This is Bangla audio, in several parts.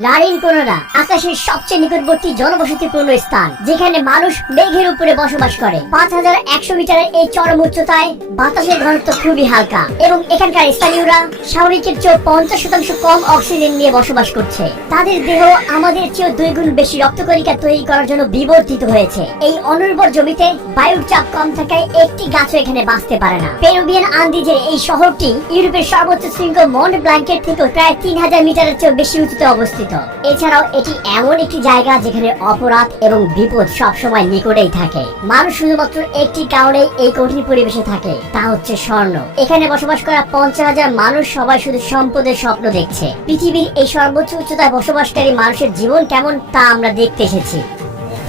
লারিন কোনোরা আকাশের সবচেয়ে নিকটবর্তী জনবসতিপূর্ণ স্থান, যেখানে মানুষ মেঘের উপরে বসবাস করে। 5100 মিটারের এই চরম উচ্চতায় বাতাসের ঘনত্ব খুবই হালকা এবং এখানকার স্থানীয়রা স্বাভাবিকের চেয়ে 50% কম অক্সিজেন নিয়ে বসবাস করছে। তাদের দেহ আমাদের চেয়ে 2 গুণ বেশি রক্তকণিকা তৈরি করার জন্য বিবর্তিত হয়েছে। এই অনুর্বর জমিতে বায়ুর চাপ কম থাকায় একটি গাছও এখানে বাঁচতে পারে না। পেরুভিয়ান আন্দিজের এই শহরটি ইউরোপের সর্বোচ্চ শৃঙ্গ মন্ট ব্ল্যাঙ্কেট থেকে প্রায় 3000 মিটারের চেয়ে বেশি উঁচুতে অবস্থিত। এছাড়াও এটি এমন একটি জায়গা যেখানে অপরাধ এবং বিপদ সবসময় নিকটেই থাকে। মানুষ শুধুমাত্র একটি কারণে এই কঠিন পরিবেশে থাকে, তা হচ্ছে স্বর্ণ। এখানে বসবাস করা 50,000 মানুষ সবাই শুধু সম্পদের স্বপ্ন দেখছে। পৃথিবীর এই সর্বোচ্চ উচ্চতায় বসবাসকারী মানুষের জীবন কেমন তা আমরা দেখতে এসেছি।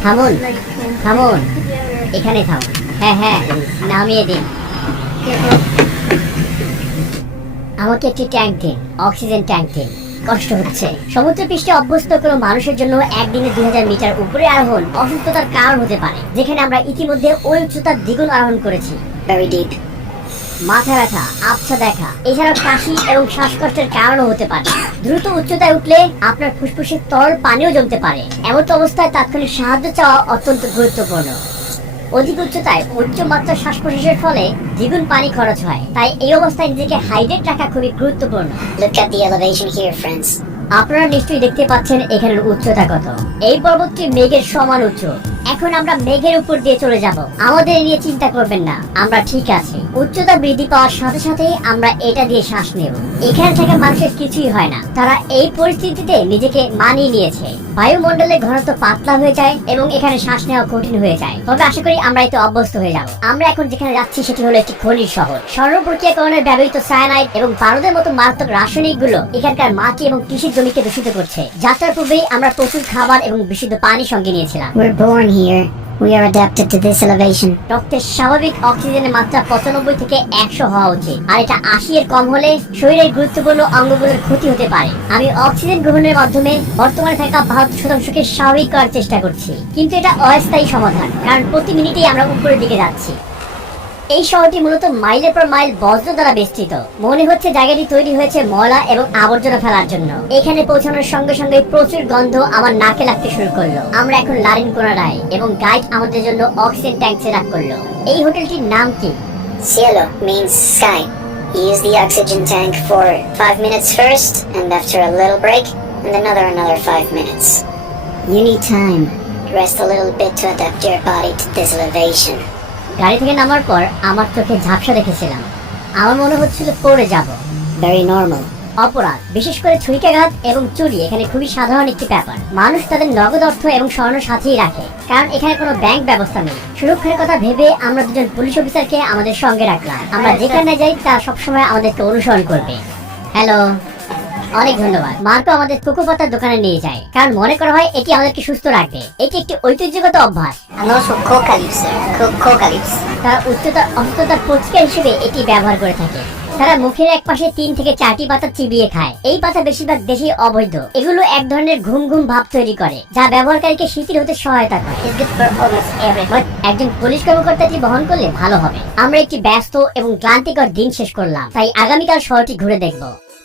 থামুন থামুন, এখানে থামুন। হ্যাঁ, নামিয়ে দিন। আমাকে একটি ট্যাঙ্ক দিন, অক্সিজেন ট্যাঙ্ক দিন। কষ্ট হচ্ছে। সমুদ্র পৃষ্ঠে অভ্যস্ত কোনো মানুষের জন্য একদিনে 2000 মিটার উপরে আরোহণ অসুস্থতার কারণ হতে পারে, যেখানে আমরা ইতিমধ্যে ওই উচ্চতার দ্বিগুণ আরোহণ করেছি। Very deep. মাথা ব্যথা, আবছা দেখা, এছাড়াও কাশি এবং শ্বাসকষ্টের কারণও হতে পারে। দ্রুত উচ্চতায় উঠলে আপনার ফুসফুসে তরল পানিও জমতে পারে। এমন অবস্থায় তাৎক্ষণিক সাহায্য চাওয়া অত্যন্ত গুরুত্বপূর্ণ। অধিক উচ্চতায় উচ্চ মাত্রার শ্বাস প্রশ্বাসের ফলে দ্বিগুণ পানি খরচ হয়, তাই এই অবস্থায় নিজেকে হাইড্রেট রাখা খুবই গুরুত্বপূর্ণ। Look at the elevation here, friends. আপনারা নিশ্চয়ই দেখতে পাচ্ছেন এখানের উচ্চতা কত। এই পর্বতটি মেঘের সমান উঁচু। এখন আমরা মেঘের উপর দিয়ে চলে যাব। আমাদের নিয়ে চিন্তা করবেন না, আমরা ঠিক আছি। উচ্চতা বৃদ্ধি পাওয়ার সাথে সাথে আমরা এটা দিয়ে শ্বাস নেব। এখানে থাকা মানুষের কিছুই হয় না, তারা এই পরিস্থিতিতে নিজেকে মানিয়ে নিয়েছে। বায়ুমণ্ডলের ঘনত্ব পাতলা হয়ে যায় এবং এখানে শ্বাস নেওয়া কঠিন হয়ে যায়, তবে আশা করি আমরা এতে অভ্যস্ত হয়ে যাব। আমরা এখন যেখানে যাচ্ছি সেটি হলো একটি খনির শহর। স্বর্ণ প্রক্রিয়াকরণের ব্যবহৃত সায়ানাইড এবং বারুদের মতো মারাত্মক রাসায়নিক গুলো এখানকার মাটি এবং কৃষির জমিকে দূষিত করছে। যাত্রার পূর্বেই আমরা প্রচুর খাবার এবং বিশুদ্ধ পানি সঙ্গে নিয়েছিলাম। We're born here. We are adapted to this elevation. রক্তের স্বাভাবিক অক্সিজেনের মাত্রা 95 থেকে 100 হওয়া উচিত, আর এটা 80 এর কম হলে শরীরের গুরুত্বপূর্ণ অঙ্গগুলোর ক্ষতি হতে পারে। আমি অক্সিজেন গ্রহণের মাধ্যমে বর্তমানে থাকা 72%কে স্বাভাবিক করার চেষ্টা করছি, কিন্তু এটা অস্থায়ী সমাধান, কারণ প্রতি মিনিটেই আমরা উপরের দিকে যাচ্ছি। এই শহরটি মূলত মাইলের পর মাইল বজ্র দ্বারা বেষ্টিত। মনে হচ্ছে জায়গাটি তৈরি হয়েছে ময়লা এবং আবর্জনা ফেলার জন্য। এখানে পৌঁছানোর সঙ্গে সঙ্গে প্রচুর গন্ধ আমার নাকে লাগতে শুরু করলো। আমরা এখন লারিন কোনারায় এবং গাইড আমাদের জন্য অক্সিজেন ট্যাঙ্ক সেট আপ করলো। এই হোটেলটির নাম কি? Cielo means sky. Use the oxygen tank for 5 minutes first, and after a little break, and another 5 minutes. You need time. Rest a little bit to adapt your body to this elevation. গাড়ি থেকে নামার পর আমার চোখে ঝাপসা দেখেছিলাম। আমার মনে হচ্ছিল পড়ে যাব। Very normal. অপরাধ, বিশেষ করে ছুরিকাঘাত এবং চুরি এখানে খুবই সাধারণ একটি ব্যাপার। মানুষ তাদের নগদ অর্থ এবং স্বর্ণ সাথেই রাখে, কারণ এখানে কোনো ব্যাংক ব্যবস্থা নেই। সুরক্ষার কথা ভেবে আমরা দুজন পুলিশ অফিসারকে আমাদের সঙ্গে রাখলাম। আমরা যেখানে যাই তারা সবসময় আমাদেরকে অনুসরণ করবে। হ্যালো, অনেক ধন্যবাদ। মার্কো আমাদের কোকো পাতার দোকানে নিয়ে যায়, কারণ মনে করা হয় এটি আমাদেরকে সুস্থ রাখবে। এটি একটি ঐতিহ্যগত অভ্যাস। তারা অসুস্থতার প্রতিকার হিসেবে এটি ব্যবহার করে থাকে। তারা মুখের এক পাশে 3 থেকে 4টি পাতা চিবিয়ে খায়। এই পাতা বেশিরভাগ দেশেই অবৈধ। এগুলো এক ধরনের ঘুম ঘুম ভাব তৈরি করে, যা ব্যবহারকারীকে শিথিল হতে সহায়তা করে। একজন পুলিশ কর্মকর্তা এটি বহন করলে ভালো হবে। আমরা একটি ব্যস্ত এবং ক্লান্তিকর দিন শেষ করলাম, তাই আগামীকাল শহরটি ঘুরে দেখব।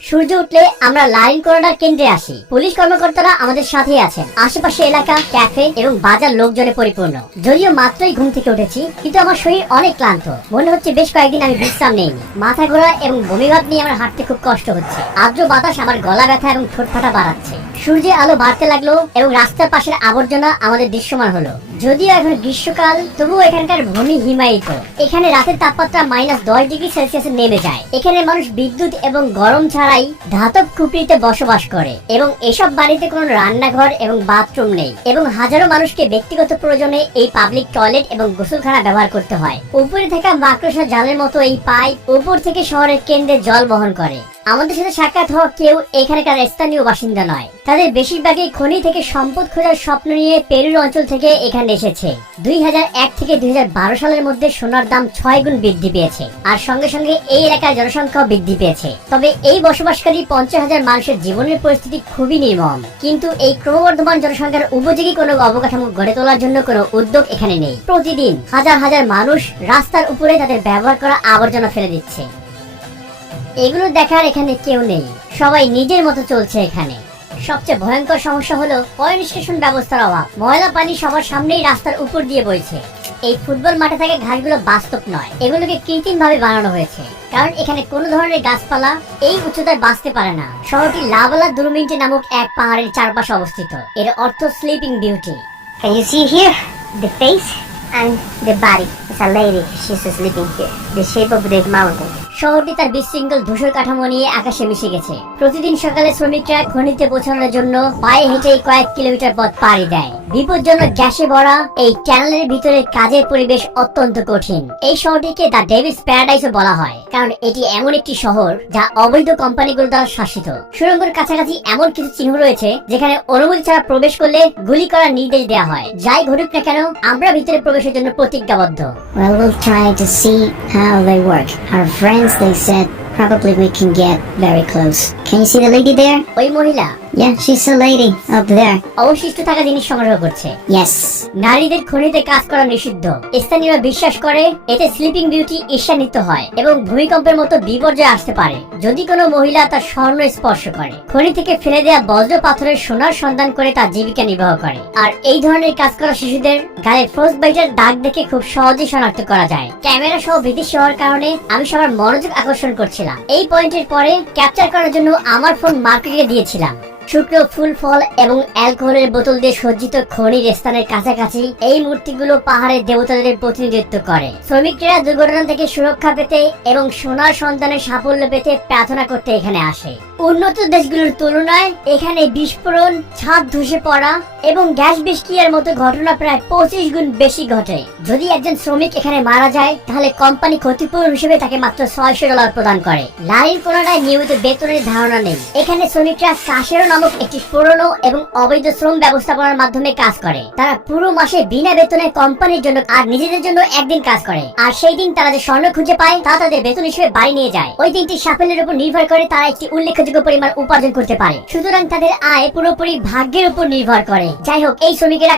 সূর্য উঠলে আমরা লারিন কোনাডার কেন্দ্রে আসি। পুলিশ কর্মকর্তারা আমাদের সাথেই আছেন। আশেপাশে এলাকা, ক্যাফে এবং বাজার লোকজনে পরিপূর্ণ। যদিও মাত্রই ঘুম থেকে উঠেছি, কিন্তু আমার শরীর অনেক ক্লান্ত। মনে হচ্ছে বেশ কয়েকদিন আমি বিশ্রাম নেইনি। মাথা ঘোরা এবং বমিভাব নিয়ে আমার হাঁটতে খুব কষ্ট হচ্ছে। আর্দ্র বাতাস আমার গলা ব্যথা এবং ঠোঁট ফাটা বাড়াচ্ছে। সূর্যের আলো বাড়তে লাগলো এবং রাস্তার পাশের আবর্জনা আমাদের দৃশ্যমান হলো। যদিও এখন গ্রীষ্মকাল, তবুও এখানকার ভূমি হিমায়িত। এখানে রাতের তাপমাত্রা -10 ডিগ্রি সেলসিয়াসে নেমে যায়। এখানে মানুষ বিদ্যুৎ এবং গরম ছাড়াই ধাতব খুপড়িতে বসবাস করে এবং এসব বাড়িতে কোনো রান্নাঘর এবং বাথরুম নেই, এবং হাজারো মানুষকে ব্যক্তিগত প্রয়োজনে এই পাবলিক টয়লেট এবং গোসলখানা ব্যবহার করতে হয়। উপরে থাকা মাকড়সা জালের মতো এই পাইপ উপর থেকে শহরের কেন্দ্রে জল বহন করে। আমাদের সাথে সাক্ষাৎ হওয়া কেউ এখানকার স্থানীয় বাসিন্দা নয়। তাদের বেশিরভাগই খনি থেকে সম্পদ খোঁজার স্বপ্ন নিয়ে পেরুর অঞ্চল থেকে এখানে এসেছে। 2001 থেকে 2012 সালের মধ্যে সোনার দাম 6 গুণ বৃদ্ধি পেয়েছে, আর সঙ্গে সঙ্গে এই এলাকার জনসংখ্যাও বৃদ্ধি পেয়েছে। তবে এই বসবাসকারী 50,000 মানুষের জীবনের পরিস্থিতি খুবই নির্মম। কিন্তু এই ক্রমবর্ধমান জনসংখ্যার উপযোগী কোনো অবকাঠামো গড়ে তোলার জন্য কোনো উদ্যোগ এখানে নেই। প্রতিদিন হাজার হাজার মানুষ রাস্তার উপরে তাদের ব্যবহার করা আবর্জনা ফেলে দিচ্ছে। এগুলো দেখার এখানে কেউ নেই, সবাই নিজের মতো চলছে এখানে। সবচেয়ে ভয়ঙ্কর সমস্যা হলো পয়নিষ্কাশন ব্যবস্থার অভাব। ময়লা পানি সবার সামনেই রাস্তার উপর দিয়ে বইছে। এই ফুটবল মাঠে থাকা ঘাসগুলো বাস্তব নয়, এগুলোকে কৃত্রিম ভাবে বানানো হয়েছে, কারণ এখানে কোনো ধরনের গাছপালা এই উচ্চতায় বাঁচতে পারে না। শহরটি লাভালা দুরমিন্টি নামক এক পাহাড়ের চারপাশে অবস্থিত। এর অর্থ sleeping beauty. Can you see here? The face and the body. It's a lady. She's sleeping here. The shape of the mountain. শহরটি তার বিশৃঙ্খল ধূসর কাঠামো নিয়ে আকাশে মিশে গেছে। প্রতিদিন সকালে শ্রমিকরা খনিতে পৌঁছানোর জন্য পায়ে হেঁটে কয়েক কিলোমিটার পথ পাড়ি দেয়। বিপজ্জনক গ্যাসে ভরা এই টানেলের ভিতরে কাজের পরিবেশ অত্যন্ত কঠিন। এই শহরটিকে দ্য ডেভিলস প্যারাডাইসও বলা হয়, কারণ এটি এমন একটি শহর যা অবৈধ কোম্পানিগুলো দ্বারা শাসিত। সুড়ঙ্গের কাছাকাছি এমন কিছু চিহ্ন রয়েছে যেখানে অনুমতি ছাড়া প্রবেশ করলে গুলি করার নির্দেশ দেওয়া হয়। যাই ঘটুক না কেন, আমরা ভিতরে প্রবেশের জন্য প্রতিজ্ঞাবদ্ধ। Well, we'll try to see how they work. Our friends, they said, probably we can get very close. Can you see the lady there? ওই মহিলা Yeah, she's a lady up there. অবশিষ্ট থাকা জিনিস সংগ্রহ করছে। Yes. নারীদের খনিতে কাজ করা নিষিদ্ধ। স্থানীয়রা বিশ্বাস করে এতে স্লিপিং বিউটি ঈর্ষান্বিত হয় এবং ভূমিকম্পের মতো বিপর্যয় আসতে পারে যদি কোনো মহিলা তার স্বর্ণ স্পর্শ করে। খনি থেকে ফেলে দেওয়া বজ্র পাথরের সোনার সন্ধান করে তার জীবিকা নির্বাহ করে। আর এই ধরনের কাজ করা শিশুদের গায়ে ফ্রস্ট বাইটের দাগ দেখে খুব সহজেই শনাক্ত করা যায়। ক্যামেরা সহ বিদেশি হওয়ার কারণে আমি সবার মনোযোগ আকর্ষণ করছিলাম। এই পয়েন্টের পরে ক্যাপচার করার জন্য আমার ফোন মার্কেটে দিয়েছিলাম। শুকনো ফুল, ফল এবং অ্যালকোহলের বোতল দিয়ে সজ্জিত খনির স্থানের কাছাকাছি এই মূর্তিগুলো পাহাড়ের দেবতাদের প্রতিনিধিত্ব করে। শ্রমিকরা দুর্ঘটনা থেকে সুরক্ষা পেতে এবং সোনার সন্তানের সাফল্য পেতে প্রার্থনা করতে এখানে আসে। উন্নত দেশগুলোর তুলনায় এখানে বিস্ফোরণ, ছাদ ধসে পড়া এবং গ্যাস বিষক্রিয়ার মতো ঘটনা প্রায় 25 গুণ বেশি ঘটে। যদি একজন শ্রমিক এখানে মারা যায় তাহলে কোম্পানি ক্ষতিপূরণ হিসেবে তাকে মাত্র $600 প্রদান করে। লারির কোনাডায় নিয়মিত বেতনের ধারণা নেই। এখানে শ্রমিকরা কাশেরো নামক একটি পুরনো এবং অবৈধ শ্রম ব্যবস্থাপনার মাধ্যমে কাজ করে। তারা পুরো মাসে বিনা বেতনে কোম্পানির জন্য আর নিজেদের জন্য একদিন কাজ করে, আর সেই দিন তারা যে স্বর্ণ খুঁজে পায় তা তাদের বেতন হিসেবে বাড়ি নিয়ে যায়। ওই দিনটি সাফল্যের উপর নির্ভর করে তারা একটি উল্লেখযোগ্য পরিমাণ উপার্জন করতে পারে। সুতরাং তাদের আয় পুরোপুরি ভাগ্যের উপর নির্ভর করে। যাই হোক, এই শ্রমিকেরা